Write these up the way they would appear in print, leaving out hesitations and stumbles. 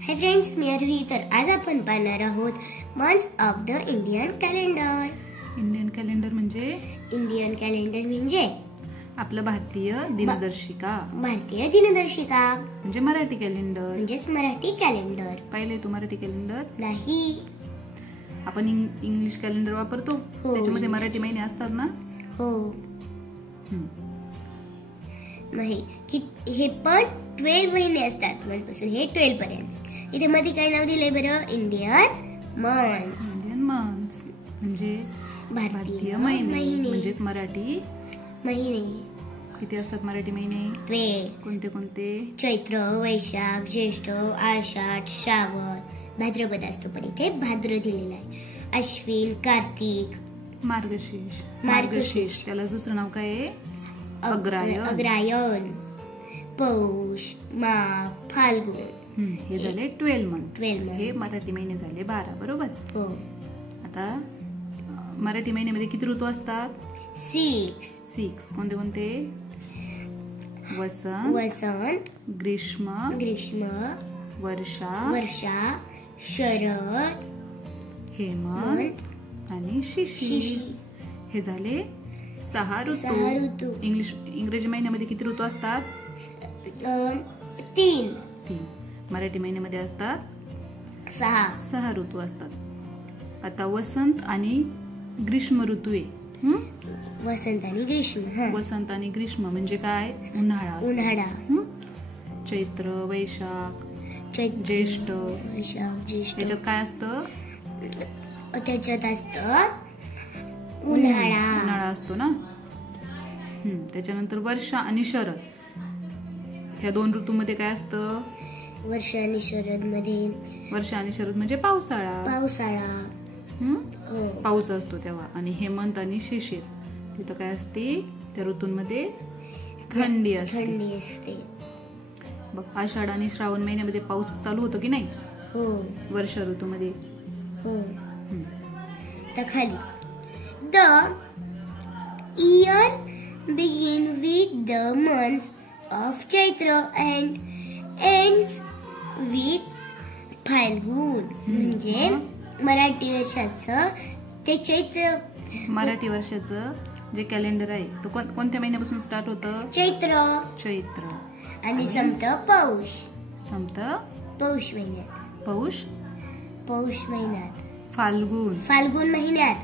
Hi friends, मी आरोही. तर आज आपण पाहणार आहोत months of the Indian calendar. Indian calendar म्हणजे आपलं भारतीय दिनदर्शिका. म्हणजे मराठी कॅलेंडर. पाहिले तू मराठी कॅलेंडर? नाही. आपण इंग्लिश कॅलेंडर वापरतो. त्याच्यामध्ये मराठी महिने असतात ना? हो. नाही, हे पण 12 महिने असतात. मनपासून हे 12 पर्यंत. इथे मध्ये काय नाव दिलंय बरं? इंडियन मंथ्स म्हणजे भारतीय महिने म्हणजेच मराठी महिने. किती असतात मराठी महिने? 12. कोणते कोणते? चैत्र, वैशाख, ज्येष्ठ, आषाढ, श्रावण, भाद्रपद असतो. पण इथे भाद्र दिलेला आहे. अश्विन, कार्तिक, मार्गशीर्ष. त्याला दुसरं नाव काय आहे? अग्रायण, पौष, माघ, फाल्गुन. हे झाले 12 मंथ. हे मराठी महिने झाले 12. बरोबर. हो. आता मराठी महिन्यामध्ये किती ऋतू असतात? 6. कोणते कोणते? वसंत, ग्रीष्म, वर्षा, शरद, हेमंत आणि शिशिर. हे झाले 6 ऋतू. इंग्रजी महिन्यामध्ये किती ऋतू असतात? 3. मराठी महिन्यामध्ये असतात 6 ऋतू असतात. आता वसंत आणि ग्रीष्म ऋतू आहे. वसंत आणि ग्रीष्म म्हणजे काय? उन्हाळा. चैत्र, वैशाख, ज्येष्ठ. त्याच्यात काय असतं? त्याच्यात असतं उन्हाळा असतो ना. त्याच्यानंतर वर्षा आणि शरद. ह्या 2 ऋतूमध्ये काय असतं? वर्षा आणि शरद म्हणजे पावसाळा. पाऊस असतो तेव्हा. आणि हेमंत आणि शिशिर तिथं काय असते? त्या ऋतूंमध्ये थंडी असते. बघ, आषाढ आणि श्रावण महिन्यामध्ये पाऊस चालू होतो की नाही? हो. वर्षा ऋतूमध्ये. हो. तर खाली the year begin with the months of Chaitra and ends with Phalgun. म्हणजे मराठी वर्षाचं जे कॅलेंडर आहे तो कोणत्या महिन्यापासून स्टार्ट होतं? चैत्र. आणि पौष महिन्यात. फाल्गुन महिन्यात.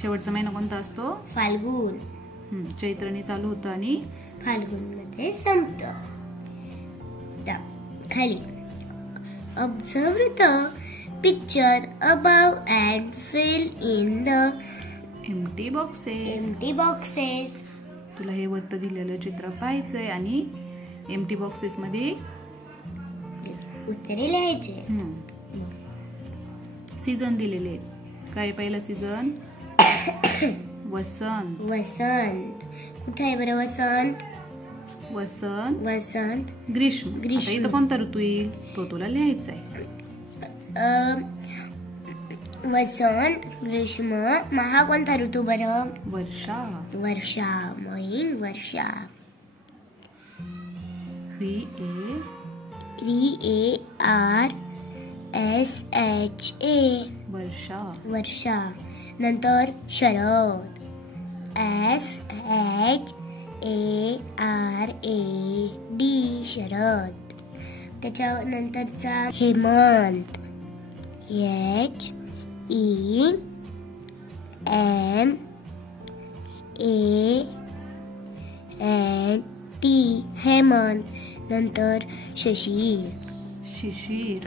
शेवटचा महिना कोणता असतो? फाल्गुन. चैत्रने चालू होतं आणि फाल्गुन मध्ये संपतं. खाली observe the picture above and fill in the empty boxes. तुला हे वरती दिलेलं चित्र पाहायचंय आणि एम्प्टी बॉक्सेस मध्ये उत्तरे लिहायचे. सीझन दिलेले आहेत. काय? पहिला सीझन वसंत. कुठे आहे बरं वसंत? ग्रीष्म. इथं कोणता ऋतू येईल तो तुला लिहायचा आहे. वसंत, ग्रीष्म. हा कोणता ऋतू बरं? वर्षा. वर्षा. वर्षा. नंतर शरद. शरद. त्याच्यानंतरचा हेमंत. हेमंत. नंतर शिशिर. शिशिर.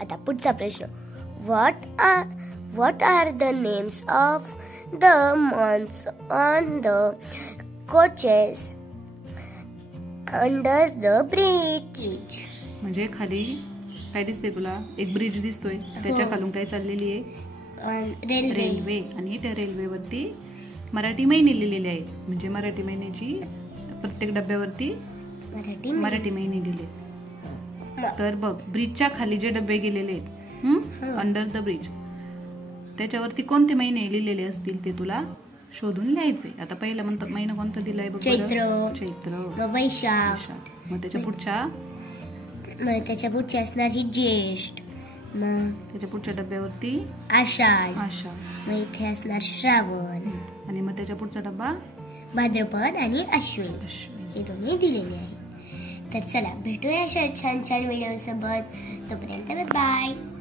आता पुढचा प्रश्न. What are the names of the months on the coaches under the bridge? म्हणजे खाली काय दिसते तुला? एक ब्रिज दिसतोय. त्याच्या खालून काय चाललेली आहे? रेल्वे. आणि त्या रेल्वेवरती मराठी महिने लिहिलेले आहेत. म्हणजे मराठी महिन्याची प्रत्येक डब्यावरती मराठी महिने लिहिले. तर बघ, ब्रिजच्या खाली जे डबे गेलेले आहेत अंडर द ब्रिज. त्याच्यावरती कोणते महिने लिहिलेले असतील ते तुला शोधून लिहायचे. आता पहिला महिना कोणता दिलाय बघ. चैत्र, वैशाख. मग त्याच्या पुढच्या असणार ही ज्येष्ठ. मग त्याच्या पुढच्या डब्यावरती आषाढ. मग इथे असणार श्रावण. आणि मग त्याच्या पुढचा डब्बा भाद्रपद आणि अश्विन. हे दोन्ही दिलेले आहे. तर चला भेटूया अशा छान छान व्हिडिओ सोबत. तोपर्यंत बाय.